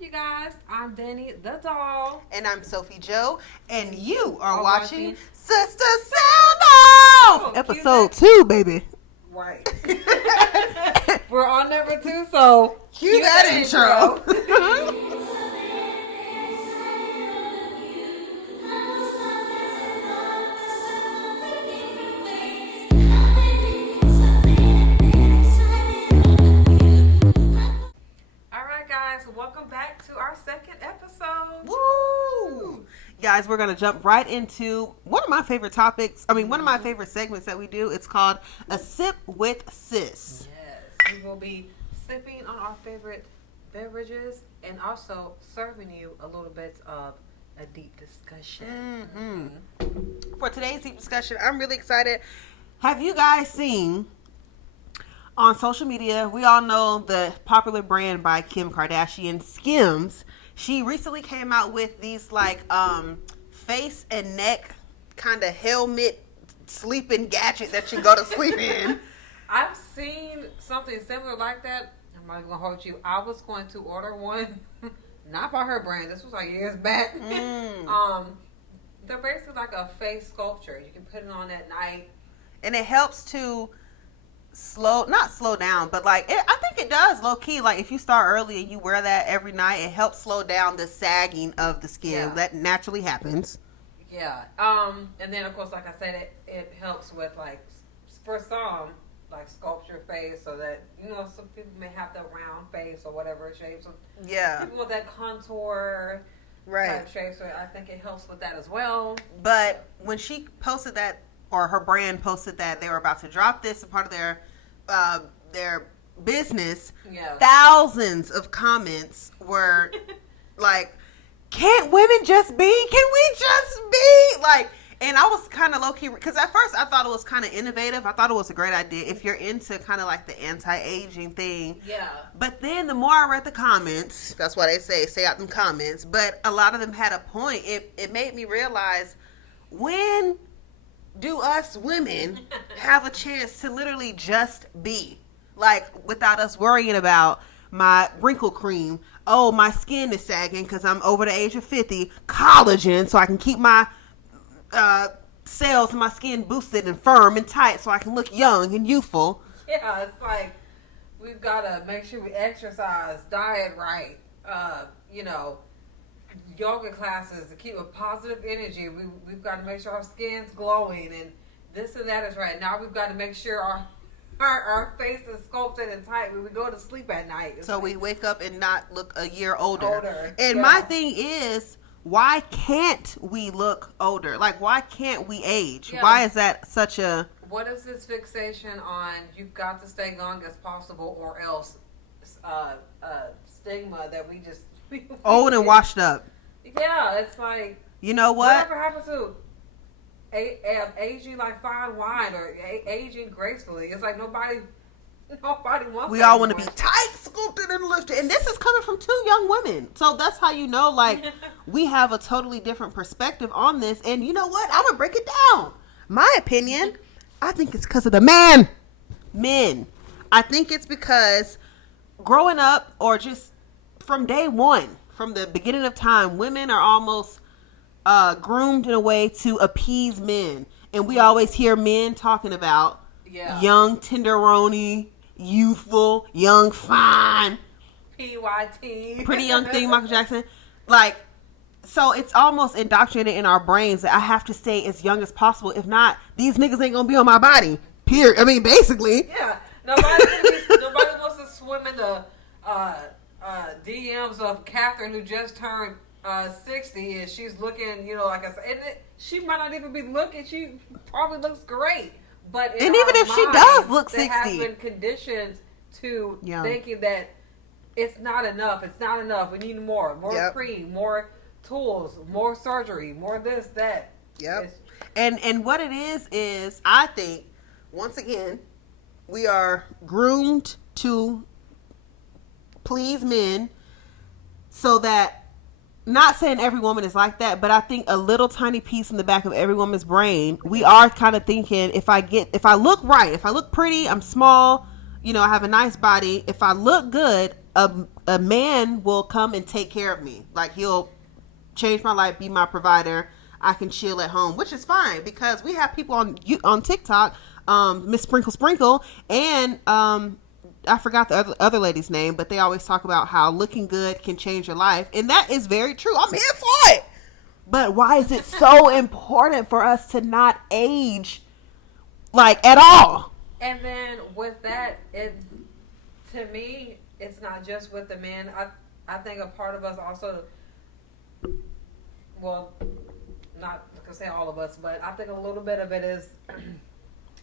you guys? I'm Danny the Doll. And I'm Sophie Jo. And you are watching Sister Soundoff! Episode 2, baby. Right. We're on number 2, so cue that intro. Welcome back to our second episode. Woo! Guys, we're going to jump right into one of my favorite topics. One of my favorite segments that we do. It's called A Sip with Sis. Yes. We will be sipping on our favorite beverages and also serving you a little bit of a deep discussion. Mm-hmm. For today's deep discussion, I'm really excited. Have you guys seen... on social media, we all know the popular brand by Kim Kardashian, Skims. She recently came out with these face and neck kind of helmet sleeping gadget that you go to sleep in. I've seen something similar like that. I'm not going to hold you. I was going to order one, not by her brand. This was like years back. They're basically like a face sculpture. You can put it on at night. And it helps to... not slow down, but I think it does low key. Like if you start early and you wear that every night, it helps slow down the sagging of the skin that naturally happens. Yeah. And then of course, like I said, it helps with for some sculpture face, so that some people may have the round face or whatever shape. So people with that contour type shape. So I think it helps with that as well. But when she posted that, or her brand posted that they were about to drop this as part of their business, thousands of comments were like, can't women just be? Can we just be? And I was kind of low-key, because at first I thought it was kind of innovative. I thought it was a great idea if you're into kind of the anti-aging thing. Yeah. But then the more I read the comments, that's why they say out them comments, but a lot of them had a point. It made me realize, when do us women have a chance to literally just be without us worrying about my wrinkle cream? Oh, my skin is sagging because I'm over the age of 50. Collagen, so I can keep my cells in my skin boosted and firm and tight, so I can look young and youthful. Yeah, it's we've got to make sure we exercise, diet right, yoga classes to keep a positive energy. We've got to make sure our skin's glowing, and this and that is right. Now we've got to make sure our face is sculpted and tight when we go to sleep at night. So we wake up and not look a year older. And my thing is, why can't we look older? Why can't we age? Yeah. Why is that such a... What is this fixation on you've got to stay young as possible, or else stigma that we just... old and washed up. Yeah, it's you know what? Whatever happened to aging like fine wine, or aging gracefully? It's nobody wants. We all want to be tight, sculpted, and lifted, and this is coming from 2 young women. So that's how you know, we have a totally different perspective on this. And you know what? I'm gonna break it down. My opinion, I think it's because of the men. I think it's because growing up, or just from day one, from the beginning of time, women are almost groomed in a way to appease men. And we always hear men talking about young, tenderoni, youthful, young, fine. PYT. Pretty young thing, Michael Jackson. So it's almost indoctrinated in our brains that I have to stay as young as possible. If not, these niggas ain't gonna be on my body. Period. Basically. Yeah. Nobody wants to swim in the... DMs of Catherine, who just turned 60, and she's looking, like I said, and she might not even be looking. She probably looks great, but and even if she does look 60, they have been conditioned to thinking that it's not enough. It's not enough. We need more cream, more tools, more surgery, more this, that. Yep. And what it is I think, once again, we are groomed to please men, so that, not saying every woman is like that, but I think a little tiny piece in the back of every woman's brain, we are kind of thinking, if I look right, if I look pretty, I'm small, I have a nice body, if I look good, a a man will come and take care of me. Like, he'll change my life, be my provider. I can chill at home, which is fine because we have people on TikTok, Miss Sprinkle Sprinkle, and I forgot the other lady's name, but they always talk about how looking good can change your life, and that is very true. I'm here for it. But why is it so important for us to not age, like, at all? And then with that, to me, it's not just with the men. I think a part of us also, well, not to say all of us, but I think a little bit of it is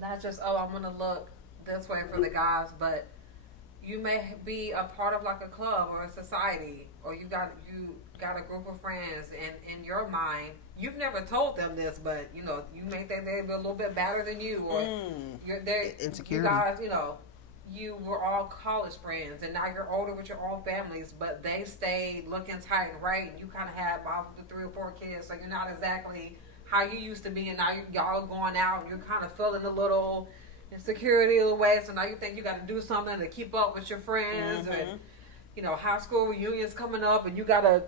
not just, I'm going to look this way for the guys, but you may be a part of like a club or a society, or you got a group of friends, and in your mind, you've never told them this, but you may think they're a little bit better than you, or they're insecurity. You guys, you were all college friends, and now you're older with your own families, but they stay looking tight and right, and you kind of have about 3 or 4 kids, so you're not exactly how you used to be, and now y'all going out, and you're kind of feeling a little insecurity of the way, so now you think you got to do something to keep up with your friends, and high school reunions coming up, and you're trying to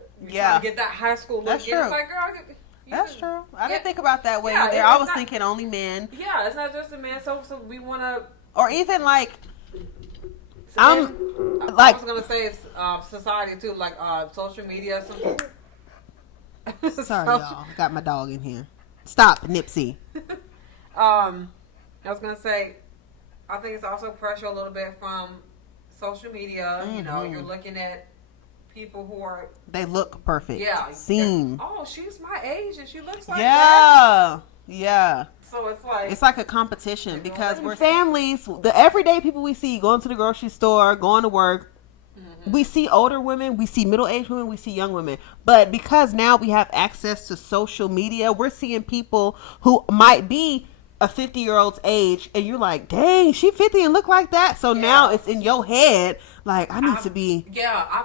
get that high school look. That's true. It's like, girl, that's true. I didn't think about that way. I was thinking only men. Yeah, it's not just a man. So we want to, or even like, I was gonna say it's society too, like social media. Sorry, y'all. Got my dog in here. Stop, Nipsey. I was gonna say, I think it's also pressure a little bit from social media. Mm-hmm. You're looking at people who are, they look perfect. Yeah. Seem. Oh, she's my age and she looks like that. Yeah. So it's like a competition because we're families. The everyday people we see going to the grocery store, going to work. Mm-hmm. We see older women, we see middle-aged women, we see young women. But because now we have access to social media, we're seeing people who might be a 50-year-old's age, and you're like, dang, she 50 and look like that. So now it's in your head, like, I need to be. Yeah,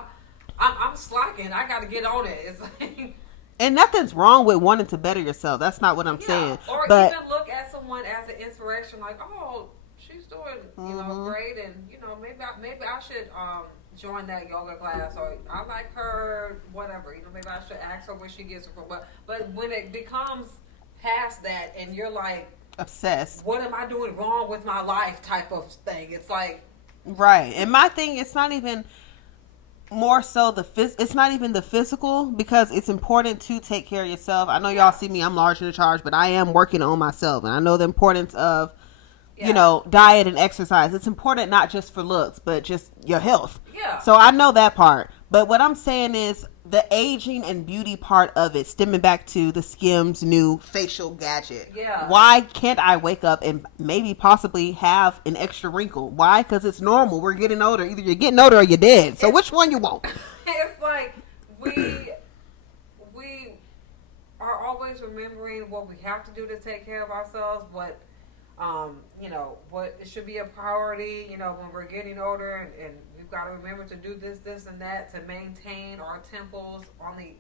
I'm slacking. I got to get on it. It's like, and nothing's wrong with wanting to better yourself. That's not what I'm saying. Or even look at someone as an inspiration, like, oh, she's doing, great, and maybe I should join that yoga class, or I like her, whatever. Maybe I should ask her where she gets it from. But when it becomes past that, and you're like obsessed, what am I doing wrong with my life? Type of thing. It's like, right. And my thing, it's not even more so it's not even the physical, because it's important to take care of yourself. I know y'all see me, I'm large in the charge, but I am working on myself, and I know the importance of diet and exercise. It's important not just for looks, but just your health. Yeah. So I know that part. But what I'm saying is the aging and beauty part of it, stemming back to the Skims new facial gadget. Yeah. Why can't I wake up and maybe possibly have an extra wrinkle? Why? Because it's normal. We're getting older. Either you're getting older or you're dead. So which one you want? It's like we are always remembering what we have to do to take care of ourselves, what it should be a priority, when we're getting older, and we've got to remember to do this, and that to maintain our temples on the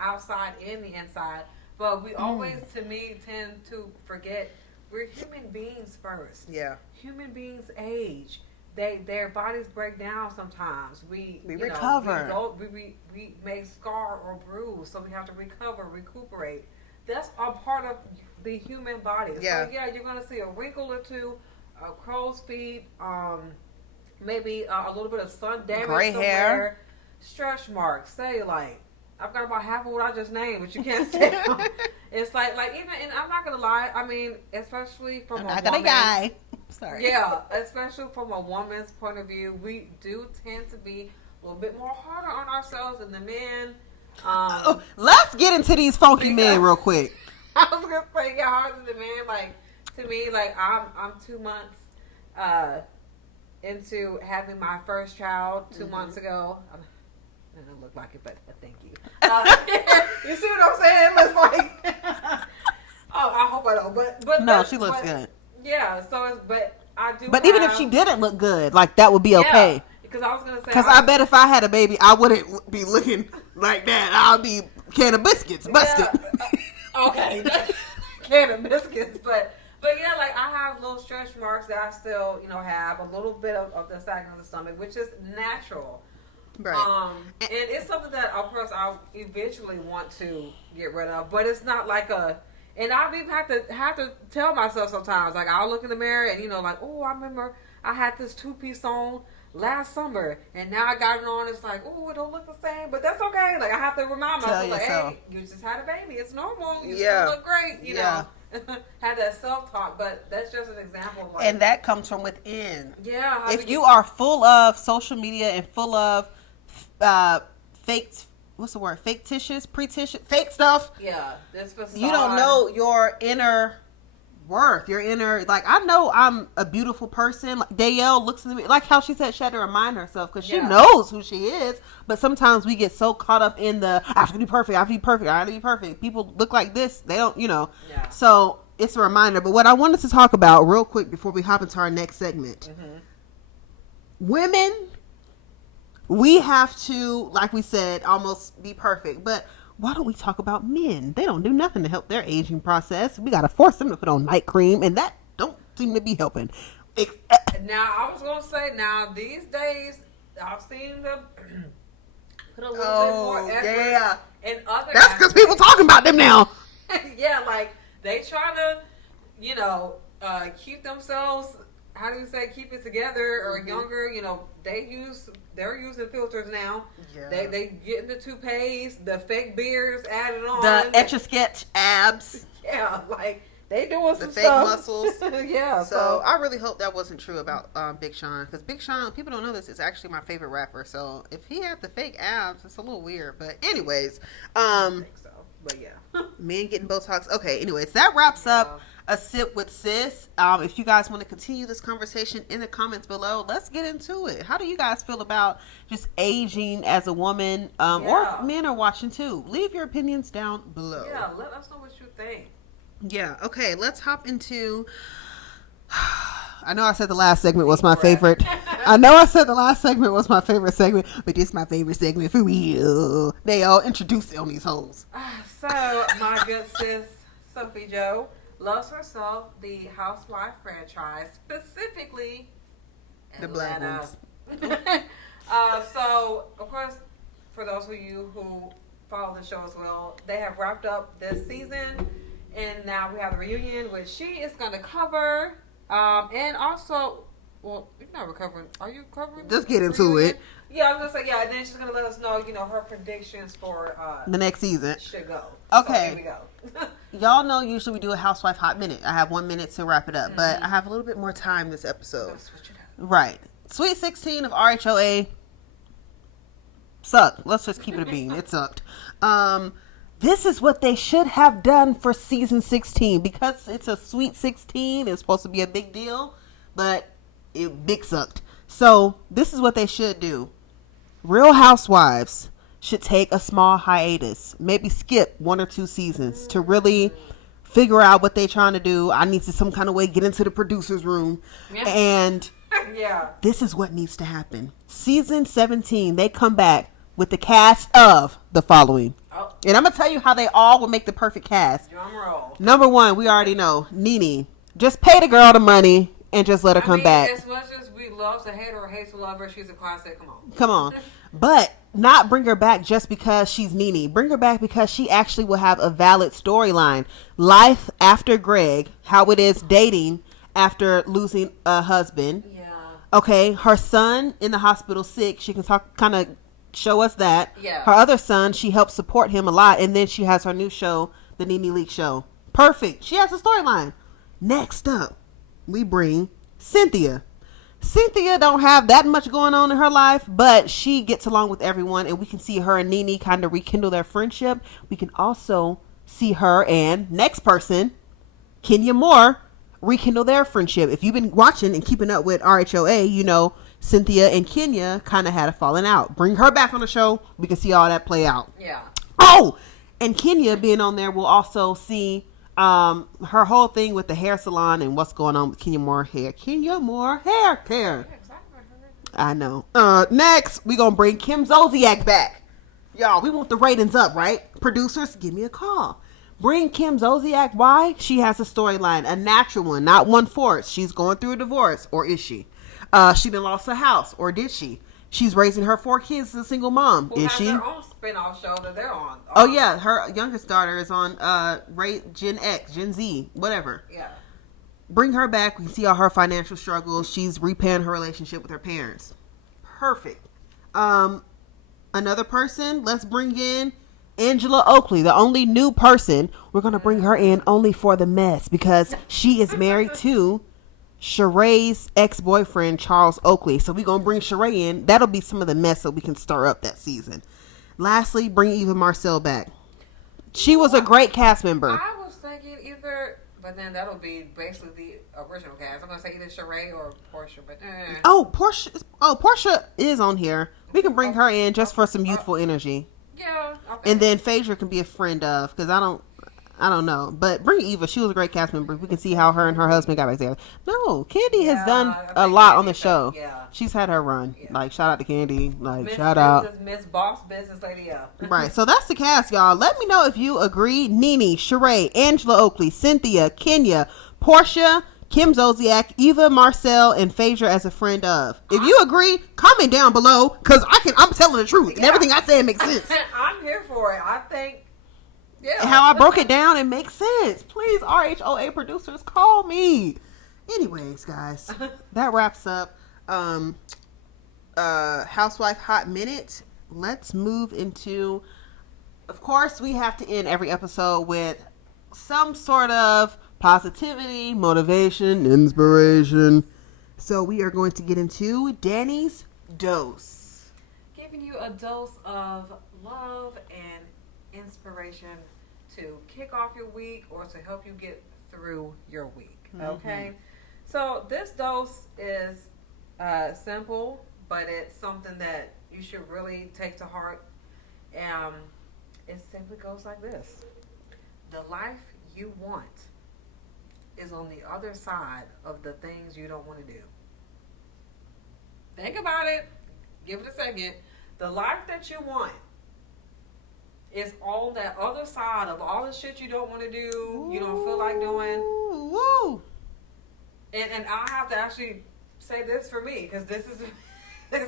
outside and the inside. But we always, to me, tend to forget we're human beings first. Yeah. Human beings age. Their bodies break down sometimes. We recover. We may scar or bruise, so we have to recuperate. That's a part of the human body. Yeah. So you're going to see a wrinkle or two, crow's feet, maybe a little bit of sun damage, gray hair, stretch marks, cellulite. I've got about half of what I just named, but you can't say them. It's like even, and I'm not going to lie, I mean, especially from a guy. Sorry. Yeah, especially from a woman's point of view, we do tend to be a little bit more harder on ourselves than the men. Let's get into these funky men real quick. I was gonna say, harder than the men. Like, to me, like I'm 2 months into having my first child 2 months ago. I don't look like it, but thank you. You see what I'm saying? It's like, I hope I don't. But no, she looks good. Yeah, so but I do. But even if she didn't look good, like that would be okay. Because I was gonna say, I bet if I had a baby, I wouldn't be looking like that. I'll be can of biscuits busted. Okay, can of biscuits, but yeah, like I have little stretch marks that I still have a little bit of the sagging of the stomach, which is natural. Right. And it's something that, of course, I'll eventually want to get rid of, but it's not like a. And I even have to tell myself sometimes, like I'll look in the mirror and like, oh, I remember I had this 2-piece on last summer, and now I got it on. It's like, oh, it don't look the same, but that's okay. Like I have to remind myself, like, hey, you just had a baby. It's normal. You still look great. You know, have that self-talk. But that's just an example of and that comes from within. Yeah. If you are full of social media and full of fake. What's the word? Fictitious, fake stuff. Yeah, this facade. You don't know your inner worth, your inner. Like I know I'm a beautiful person. Like Danielle looks at me like how she said she had to remind herself because she knows who she is. But sometimes we get so caught up in the I have to be perfect. I have to be perfect. I have to be perfect. People look like this. They don't. Yeah. So it's a reminder. But what I wanted to talk about real quick before we hop into our next segment, women. We have to, like we said, almost be perfect. But why don't we talk about men? They don't do nothing to help their aging process. We got to force them to put on night cream, and that don't seem to be helping. Now, I was going to say, these days, I've seen them put a little bit more effort in other That's because people talking about them now. Yeah, like, they try to, keep themselves... How do you say keep it together or younger? They're using filters now. Yeah. They getting the toupees, the fake beards added on, the Etch-a-Sketch abs. Yeah, like they doing some the fake stuff. muscles. Yeah. So I really hope that wasn't true about Big Sean because Big Sean, people don't know this, is actually my favorite rapper. So if he had the fake abs, it's a little weird. But anyways, I think so. But yeah, men getting Botox. Okay. Anyways, that wraps up a sip with sis. If you guys want to continue this conversation in the comments below, let's get into it. How do you guys feel about just aging as a woman? Or if men are watching too, leave your opinions down below. Yeah, let us know what you think. Yeah. Okay, let's hop into I know I said the last segment was my favorite. I know I said the last segment was my favorite segment, but this is my favorite segment for real. They all introduced on these hoes. So my good sis Sophie Jo loves herself the Housewife franchise, specifically the black ones. So, of course, for those of you who follow the show as well, they have wrapped up this season, and now we have the reunion, which she is going to cover. And also, well, you're not recovering. Are you covering? Just get into it. Yeah, I was going to say, and then she's going to let us know, her predictions for the next season. Should go. Okay. So, here we go. Y'all know usually we do a Housewife Hot Minute. I have 1 minute to wrap it up, but I have a little bit more time this episode. Right. Sweet 16 of RHOA sucked. Let's just keep it a bean. It sucked. This is what they should have done for season 16 because it's a Sweet 16. It's supposed to be a big deal, but it big sucked. So this is what they should do. Real Housewives should take a small hiatus, maybe skip 1 or 2 seasons to really figure out what they're trying to do. I need to some kind of way get into the producer's room. And this is what needs to happen. Season 17, they come back with the cast of the following. And I'm going to tell you how they all will make the perfect cast. Drum roll. Number 1, we already know, Nene. Just pay the girl the money and just let her come back. As much as we love to hate her or hate to love her, she's a classic. Come on. But not bring her back just because she's Nene. Bring her back because she actually will have a valid storyline. Life after Greg, how it is dating after losing a husband. Yeah. Okay, her son in the hospital sick. She can kind of show us that. Yeah. Her other son, she helps support him a lot. And then she has her new show, the Nene Leakes Show. Perfect. She has a storyline. Next up, we bring Cynthia. Cynthia don't have that much going on in her life, but she gets along with everyone, and we can see her and Nene kind of rekindle their friendship. We can also see her and next person, Kenya Moore, rekindle their friendship. If you've been watching and keeping up with RHOA, you know Cynthia and Kenya kind of had a falling out. Bring her back on the show. We can see all that play out. Yeah. Oh, and Kenya being on there, we'll also see her whole thing with the hair salon and what's going on with Kenya Moore hair. Kenya Moore hair care. I know. Next, we gonna bring Kim Zolciak back. Y'all, we want the ratings up, right? Producers, give me a call. Bring Kim Zolciak. Why? She has a storyline, a natural one, not one forced. She's going through a divorce, or is she? She done lost a house, or did she? She's raising her 4 kids as a single mom. Who is has she? Their own spinoff show that they're on. Oh yeah, her youngest daughter is on Gen X, Gen Z, whatever. Yeah. Bring her back. We can see all her financial struggles. She's repaying her relationship with her parents. Perfect. Another person, let's bring in Angela Oakley, the only new person. We're going to bring her in only for the mess because she is married to Sheree's ex-boyfriend, Charles Oakley. So we're going to bring Sheree in. That'll be some of the mess that we can stir up that season. Lastly, bring Eva Marcel back. She was a great cast member. I was thinking either, but then that'll be basically the original cast. I'm going to say either Sheree or Portia, but Portia is on here. We can bring her in just for some youthful energy. Yeah. Okay. And then Phaedra can be a friend of, because I don't know. But bring Eva. She was a great cast member. We can see how her and her husband got back together. No, Candy has done a lot on the show. Yeah. She's had her run. Yeah. Like, shout out to Candy. Like, shout out. Miss Boss Business Lady, yeah. Right. So that's the cast, y'all. Let me know if you agree. Nene, Sheree, Angela Oakley, Cynthia, Kenya, Portia, Kim Zolciak, Eva Marcel, and Phaedra as a friend of. If you agree, comment down below, because I'm telling the truth. And everything I say makes sense. I'm here for it. I think, yeah. How I broke it down, it makes sense. Please, RHOA producers, call me. Anyways, guys, that wraps up Housewife Hot Minute. Let's move into, of course, we have to end every episode with some sort of positivity, motivation, inspiration. So we are going to get into Danny's dose. Giving you a dose of love and inspiration to kick off your week or to help you get through your week. Okay? So this dose is simple, but it's something that you should really take to heart. It simply goes like this. The life you want is on the other side of the things you don't want to do. Think about it. Give it a second. The life that you want is on that other side of all the shit you don't want to do, you don't feel like doing. Woo. And I have to actually say this for me, because this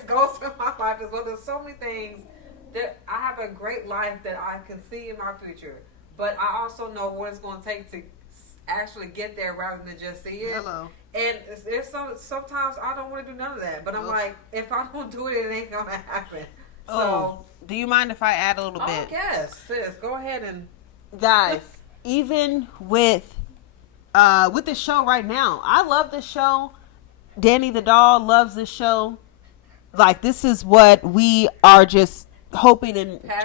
goes for my life as well. There's so many things that I have a great life that I can see in my future, but I also know what it's going to take to actually get there rather than just see it. Hello. And sometimes I don't want to do none of that, but I'm like, if I don't do it, it ain't gonna happen. So, do you mind if I add a little bit? Oh yes, sis, go ahead and guys. Even with this show right now, I love this show. Danny the doll loves this show. Like, this is what we are just hoping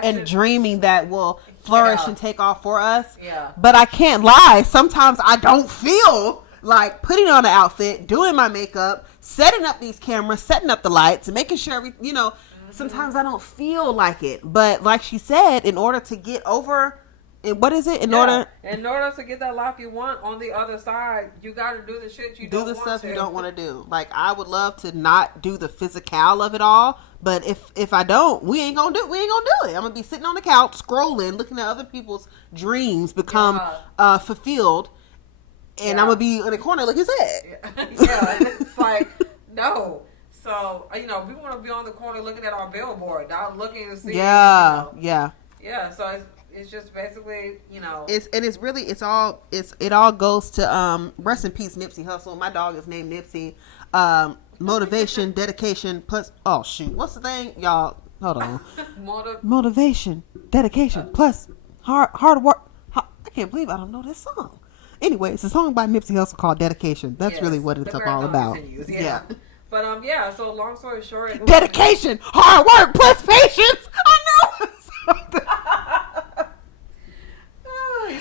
and dreaming that will flourish and take off for us. Yeah. But I can't lie. Sometimes I don't feel like putting on an outfit, doing my makeup, setting up these cameras, setting up the lights, and making sure sometimes I don't feel like it. But like she said, in order to get over, what is it? In order to get that life you want on the other side, you got to do the shit you don't want to. Do the stuff you don't want to do. Like, I would love to not do the physical of it all, but if I don't, we ain't gonna do it. I'm gonna be sitting on the couch scrolling, looking at other people's dreams become fulfilled, and I'm gonna be in the corner looking sad. Yeah, it's like, no. So we want to be on the corner looking at our billboard, not looking to see. Yeah. So it's just basically, it all goes to rest in peace Nipsey Hussle. My dog is named Nipsey. Motivation, dedication, plus what's the thing, y'all? Hold on. Motivation, dedication, plus hard work. I can't believe I don't know this song. Anyway, it's a song by Nipsey Hussle called Dedication. That's really what it's all about. Yeah. But so long story short, dedication, hard work, plus patience. I know.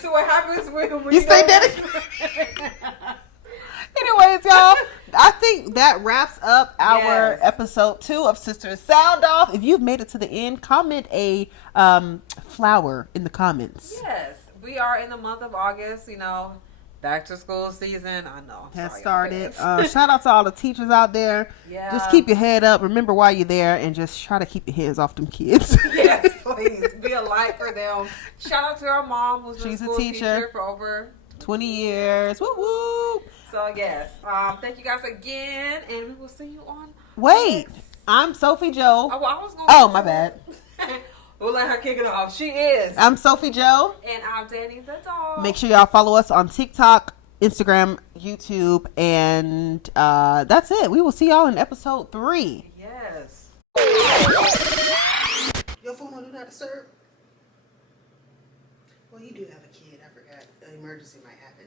So what happens when you stay dedicated? Anyways, y'all, I think that wraps up our episode 2 of Sisters Sound Off. If you've made it to the end, comment a flower in the comments. Yes, we are in the month of August. Back to school season. I know has started. Shout out to all the teachers out there. Yeah. Just keep your head up. Remember why you're there, and just try to keep your hands off them kids. Yes, please be a light for them. Shout out to our mom, who's she's been a teacher for over 20 years. Woo woo. So yes, thank you guys again, and we will see you on. Wait. I'm Sophie Jo. Oh, my bad. We'll let her kick it off. She is. I'm Sophie Jo. And I'm DannietheDoll. Make sure y'all follow us on TikTok, Instagram, YouTube, and that's it. We will see y'all in episode 3. Yes. Your phone don't do not disturb? Well, you do have a kid. I forgot. An emergency might happen.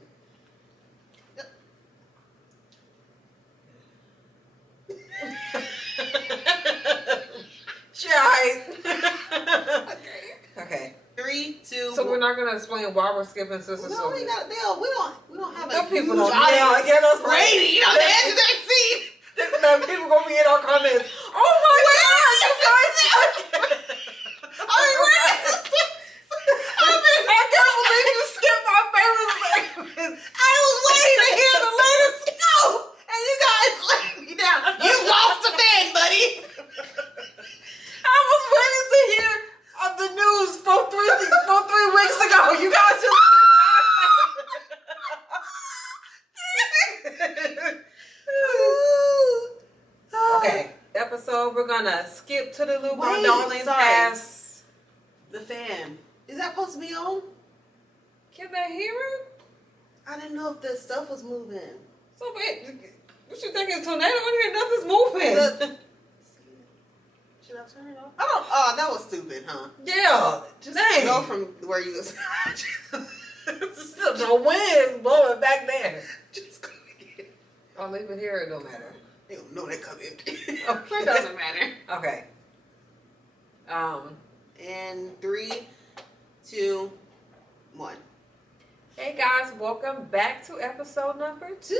Okay. 3, 2. So we're not gonna explain why we're skipping Sister No, Sophie. we don't have Some a people huge don't audience. get us Brady, you know the edge of their seat. People gonna be in our comments. Oh my God, you guys! I mean, where is this? I can't believe you skipped my favorite segment. I was waiting to hear the latest scoop, and you guys let me down. You lost a fan, buddy. I was waiting to hear the news from 3 weeks ago. You guys just okay. Episode, we're gonna skip to the Luke and Darling past the fan. Is that supposed to be on? Can they hear it? I didn't know if the stuff was moving. So wait, what you think is a tornado in here? Nothing's moving. Should I turn it off? Oh, that was stupid, huh? Yeah. Just go from where you was. The wind blowing back there. Just go again. I'll leave it here. It don't matter. They don't know that come empty. Okay. It doesn't matter. Okay. And 3, 2, 1. Hey guys, welcome back to episode number 2.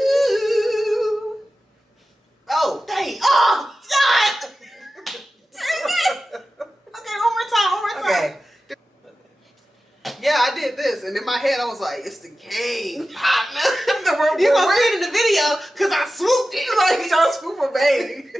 Oh, dang. Oh, God. Dang it. Okay, one more time. Okay. Yeah, I did this, and in my head I was like, "It's the game, partner." You gonna see it in the video because I swooped it like y'all swoop a baby.